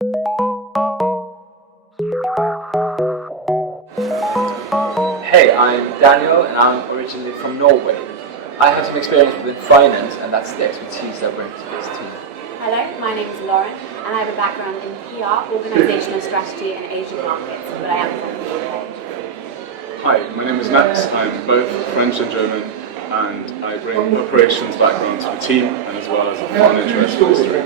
Hey, I'm Daniel and I'm originally from Norway. I have some experience within finance and that's the expertise I bring to this team. Hello, my name is Lauren and I have a background in PR, organisational strategy and Asian markets, but I am from the UK. Hi, my name is Max. I'm both French and German, and I bring operations background to the team and as well as a fun interest in history.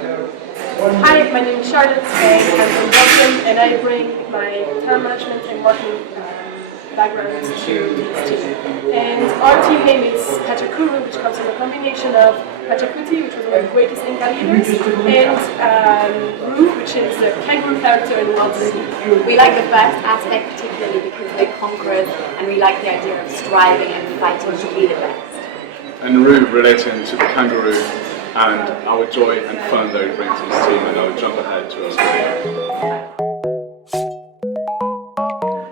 Hi, my name is Charlotte. I'm from Belgium and I bring my talent management and marketing background to this team. And our team name is Pachacuru, which comes from a combination of Pachacuti, which was one of the greatest Inca leaders, and Ru, which is the kangaroo character in Walt Disney. We like the first aspect particularly because they're conquerors and we like the idea of striving and fighting to be the best. And Ru relating to the kangaroo and our joy and fun that we bring to this team, and I'll jump ahead to us.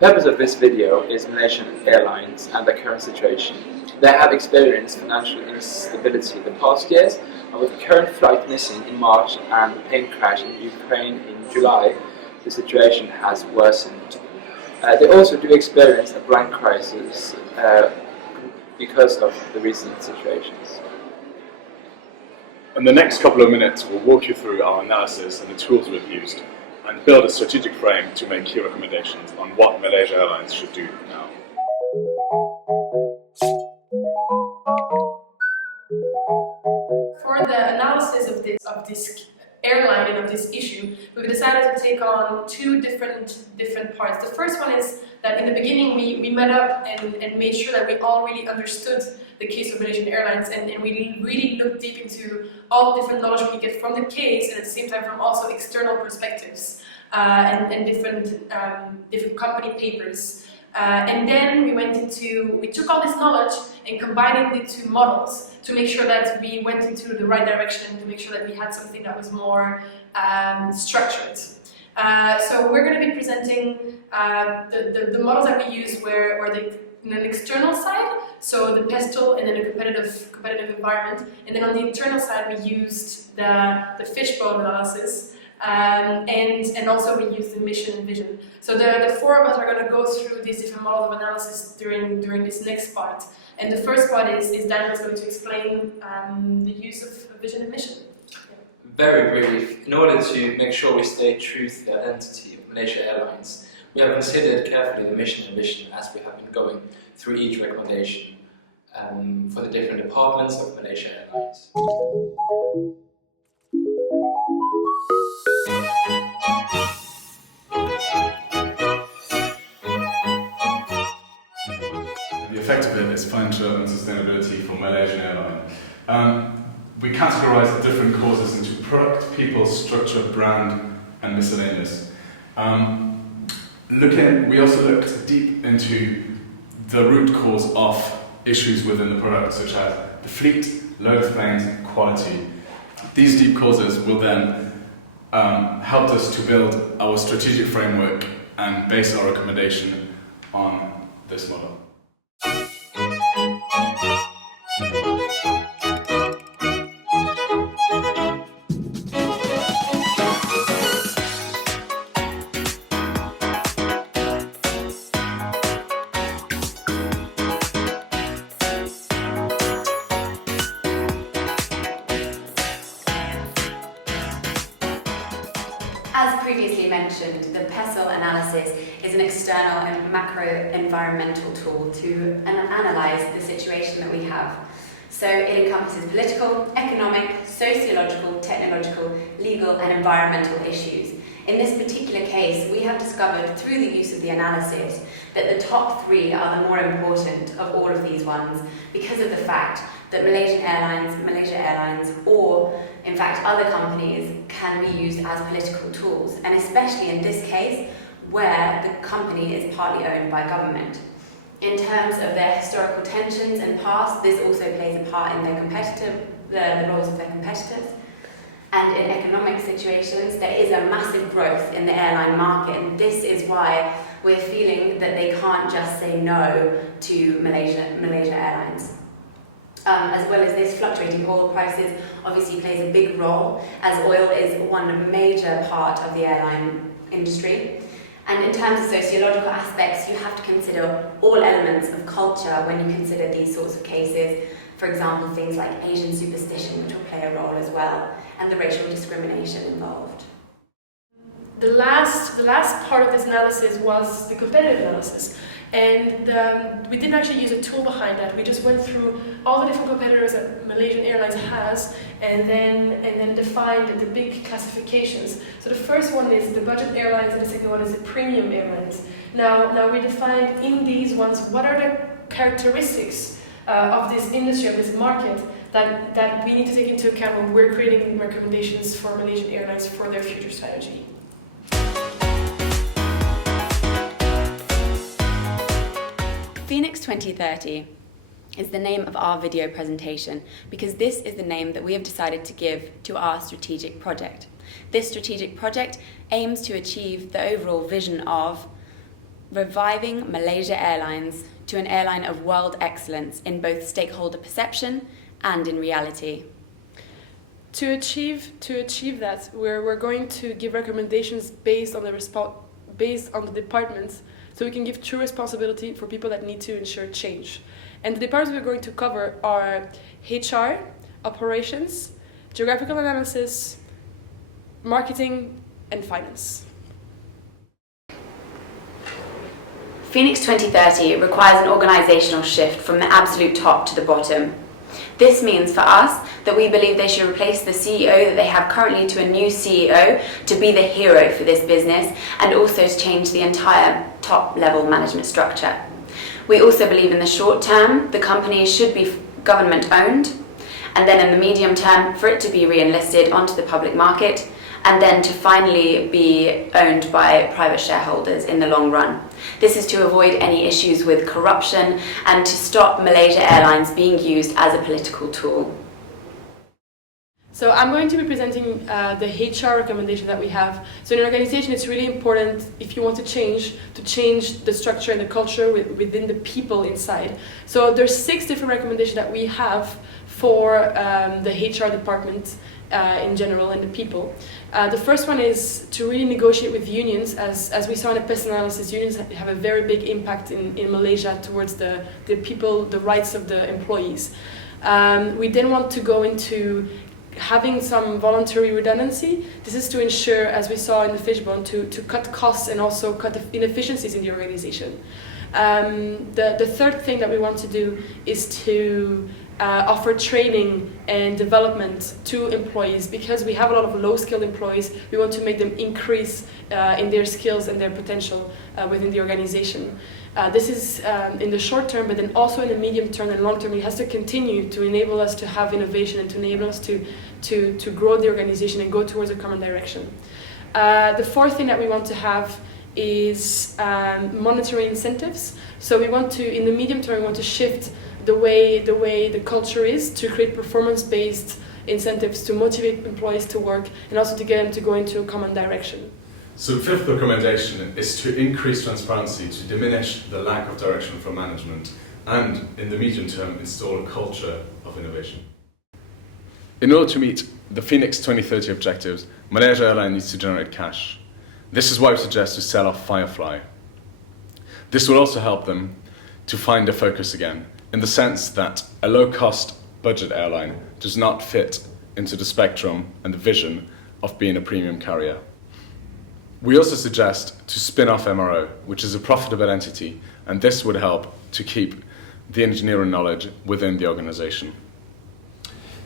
The purpose of this video is Malaysian Airlines and their current situation. They have experienced financial instability in the past years, and with the current flight missing in March and the plane crash in Ukraine in July, the situation has worsened. They also do experience a blank crisis because of the recent situations. In the next couple of minutes, we'll walk you through our analysis and the tools we've used, and build a strategic frame to make key recommendations on what Malaysia Airlines should do now. For the analysis of this airline and of this issue, we've decided to take on two different parts. The first one is that in the beginning we met up and made sure that we all really understood the case of Malaysian Airlines, and we really looked deep into all the different knowledge we get from the case and at the same time from also external perspectives and different company papers. And then we took all this knowledge and combined it into models to make sure that we went into the right direction, to make sure that we had something that was more structured. So we're going to be presenting the models that we use were in an external side, so the pestle and then a competitive environment, and then on the internal side we used the fishbone analysis. And also we use the mission and vision. So the four of us are going to go through these different models of analysis during this next part. And the first part is Daniel is going to explain the use of vision and mission. Very brief. In order to make sure we stay true to the identity of Malaysia Airlines, we have considered carefully the mission and vision as we have been going through each recommendation for the different departments of Malaysia Airlines. The effect of it is financial and sustainability for Malaysian Airlines. We categorize the different causes into product, people, structure, brand, and miscellaneous. We also looked deep into the root cause of issues within the product, such as the fleet, load of planes, quality. These deep causes will then help us to build our strategic framework and base our recommendation on this model. As previously mentioned, the PESTLE analysis is an external and macro-environmental tool to analyse the situation that we have. So it encompasses political, economic, sociological, technological, legal and environmental issues. In this particular case, we have discovered through the use of the analysis that the top three are the more important of all of these ones because of the fact that Malaysia Airlines, or in fact other companies can be used as political tools, and especially in this case where the company is partly owned by government. In terms of their historical tensions and past, this also plays a part in their the roles of their competitors. And in economic situations, there is a massive growth in the airline market, and this is why we're feeling that they can't just say no to Malaysia Airlines. As well as this, fluctuating oil prices obviously plays a big role, as oil is one major part of the airline industry. And in terms of sociological aspects, you have to consider all elements of culture when you consider these sorts of cases. For example, things like Asian superstition, which will play a role as well, and the racial discrimination involved. The last part of this analysis was the competitive analysis. And we didn't actually use a tool behind that. We just went through all the different competitors that Malaysian Airlines has, and then defined the big classifications. So the first one is the budget airlines, and the second one is the premium airlines. Now we defined in these ones what are the characteristics of this industry, of this market, that we need to take into account when we're creating recommendations for Malaysian Airlines for their future strategy. Phoenix 2030 is the name of our video presentation because this is the name that we have decided to give to our strategic project. This strategic project aims to achieve the overall vision of reviving Malaysia Airlines to an airline of world excellence in both stakeholder perception and in reality. To achieve that, we're going to give recommendations based on the departments, so we can give true responsibility for people that need to ensure change. And the departments we're going to cover are HR, operations, geographical analysis, marketing, and finance. Phoenix 2030 requires an organisational shift from the absolute top to the bottom. This means for us that we believe they should replace the CEO that they have currently to a new CEO to be the hero for this business, and also to change the entire top level management structure. We also believe in the short term the company should be government owned, and then in the medium term for it to be re-enlisted onto the public market, and then to finally be owned by private shareholders in the long run. This is to avoid any issues with corruption and to stop Malaysia Airlines being used as a political tool. So I'm going to be presenting the HR recommendation that we have. So in an organization, it's really important, if you want to change the structure and the culture within the people inside. So there's 6 different recommendations that we have for the HR department in general and the people. The first one is to really negotiate with unions. As we saw in the PES analysis, unions have a very big impact in Malaysia towards the people, the rights of the employees. We then want to go into having some voluntary redundancy. This is to ensure, as we saw in the fishbone, to cut costs and also cut the inefficiencies in the organization. The third thing that we want to do is to offer training and development to employees, because we have a lot of low-skilled employees. We want to make them increase in their skills and their potential within the organization. This is in the short term, but then also in the medium term and long term, it has to continue to enable us to have innovation and to enable us to grow the organization and go towards a common direction. The fourth thing that we want to have is monetary incentives. So we want to, in the medium term, we want to shift the way the culture is to create performance-based incentives to motivate employees to work and also to get them to go into a common direction. So the fifth recommendation is to increase transparency, to diminish the lack of direction from management, and in the medium term install a culture of innovation. In order to meet the Phoenix 2030 objectives, Malaysia Airlines needs to generate cash. This is why we suggest to sell off Firefly. This will also help them to find their focus again, in the sense that a low-cost budget airline does not fit into the spectrum and the vision of being a premium carrier. We also suggest to spin off MRO, which is a profitable entity, and this would help to keep the engineering knowledge within the organization.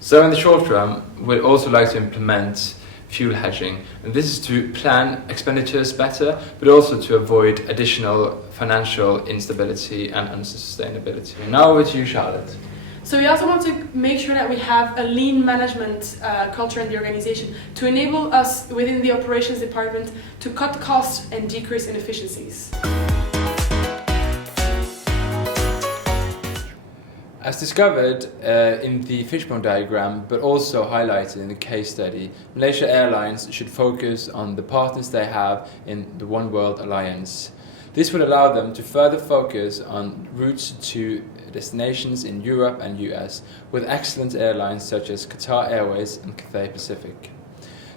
So in the short run, we'd also like to implement fuel hedging, and this is to plan expenditures better, but also to avoid additional financial instability and unsustainability. And now over to you, Charlotte. So we also want to make sure that we have a lean management culture in the organization to enable us within the operations department to cut costs and decrease inefficiencies. As discovered in the fishbone diagram, but also highlighted in the case study, Malaysia Airlines should focus on the partners they have in the One World Alliance. This would allow them to further focus on routes to destinations in Europe and US, with excellent airlines such as Qatar Airways and Cathay Pacific.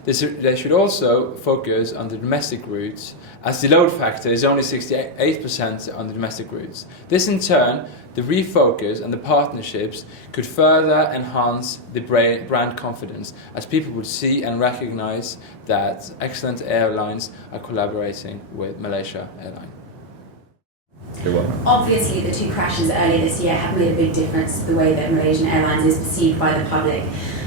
They should also focus on the domestic routes, as the load factor is only 68% on the domestic routes. This in turn, the refocus and the partnerships could further enhance the brand confidence, as people would see and recognize that excellent airlines are collaborating with Malaysia Airlines. You're welcome. Obviously, the two crashes earlier this year have made a big difference to the way that Malaysian Airlines is perceived by the public.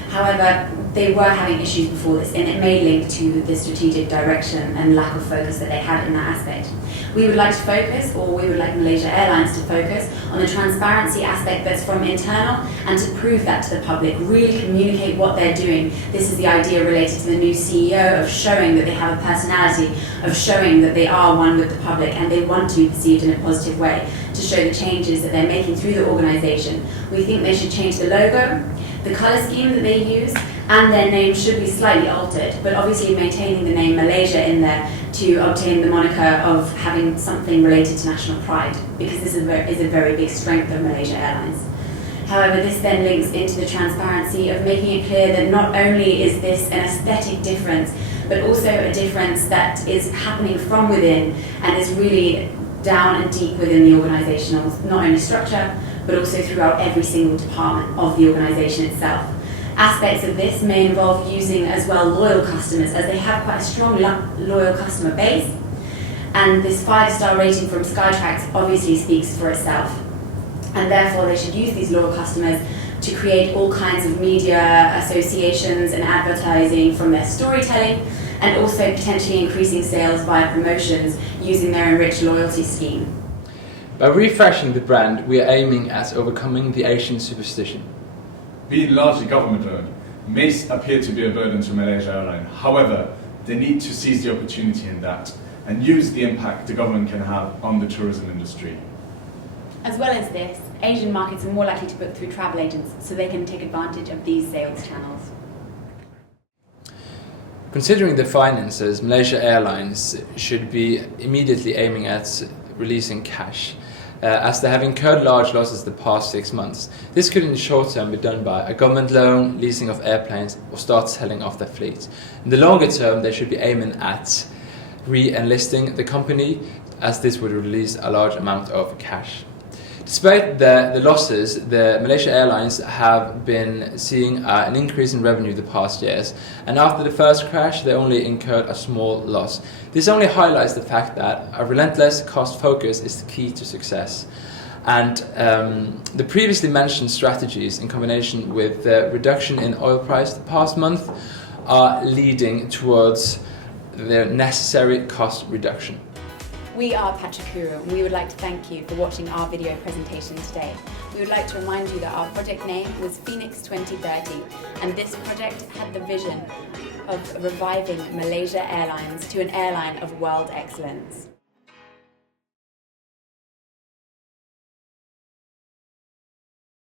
However, they were having issues before this, and it may link to the strategic direction and lack of focus that they had in that aspect. We would like to focus, or we would like Malaysia Airlines to focus, on the transparency aspect that's from internal, and to prove that to the public, really communicate what they're doing. This is the idea related to the new CEO, of showing that they have a personality, of showing that they are one with the public, and they want to be perceived in a positive way, to show the changes that they're making through the organisation. We think they should change the logo, the colour scheme that they use, and their name should be slightly altered, but obviously maintaining the name Malaysia in there to obtain the moniker of having something related to national pride, because this is a very big strength of Malaysia Airlines. However, this then links into the transparency of making it clear that not only is this an aesthetic difference, but also a difference that is happening from within and is really down and deep within the organisational, not only structure, but also throughout every single department of the organisation itself. Aspects of this may involve using as well loyal customers, as they have quite a strong loyal customer base, and this 5-star rating from Skytrax obviously speaks for itself, and therefore they should use these loyal customers to create all kinds of media associations and advertising from their storytelling, and also potentially increasing sales via promotions using their enriched loyalty scheme. By refreshing the brand, we are aiming at overcoming the Asian superstition. Being largely government-owned may appear to be a burden to Malaysia Airlines. However, they need to seize the opportunity in that and use the impact the government can have on the tourism industry. As well as this, Asian markets are more likely to book through travel agents, so they can take advantage of these sales channels. Considering the finances, Malaysia Airlines should be immediately aiming at releasing cash, as they have incurred large losses the past 6 months. This could in the short term be done by a government loan, leasing of airplanes, or start selling off their fleet. In the longer term, they should be aiming at re-enlisting the company, as this would release a large amount of cash. Despite the losses, the Malaysia Airlines have been seeing an increase in revenue the past years, and after the first crash they only incurred a small loss. This only highlights the fact that a relentless cost focus is the key to success, and the previously mentioned strategies in combination with the reduction in oil price the past month are leading towards the necessary cost reduction. We are Pachakuru, and we would like to thank you for watching our video presentation today. We would like to remind you that our project name was Phoenix 2030, and this project had the vision of reviving Malaysia Airlines to an airline of world excellence.